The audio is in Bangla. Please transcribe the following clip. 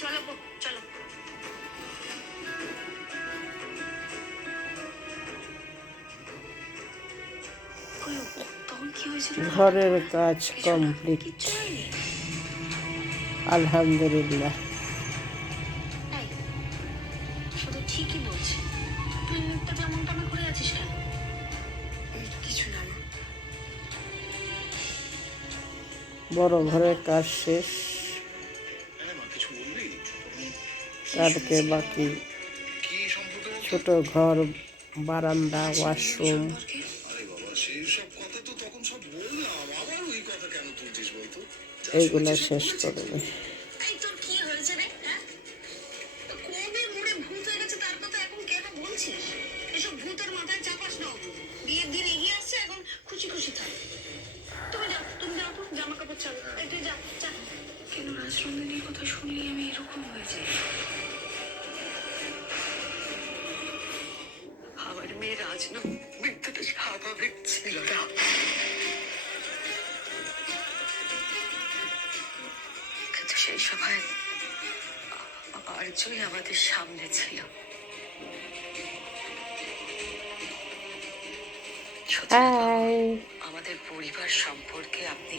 চলো চলো। ঘরের কাজ কমপ্লিট, আলহামদুলিল্লাহ। শুধু ঠিকই বলছি, তুই মুখটা কেমন টানা করে আছিস কেন? কিছু না মা। বড় ঘরের কাজ শেষ, কালকে বাকি ছোট ঘর, বারান্দা, ওয়াশরুম এইগুলো শেষ করবে। তোর কি হয়েছে রে? কবে মোড়ে ভূত হয়ে গেছে তার কথা এখন কেন বলছিস? এসব ভূতের মাথায় চাপাস না। বিয়ের দিন এগিয়ে আসছে, এখন খুশি খুশি থাক। তুমি যাও তো, জামা কাপড় চালো। তুই যা যা। কেন রাজরঞ্জনীর কথা শুনলে আমি এরকম হয়ে যাই? আমার মেয়ে রাজনা মৃত্যুটা স্বাভাবিক ছিল না। কিন্তু সেই সময় আর্যই আমাদের সামনে ছিল। হাই, আমাদের পরিবার সম্পর্কে আপনি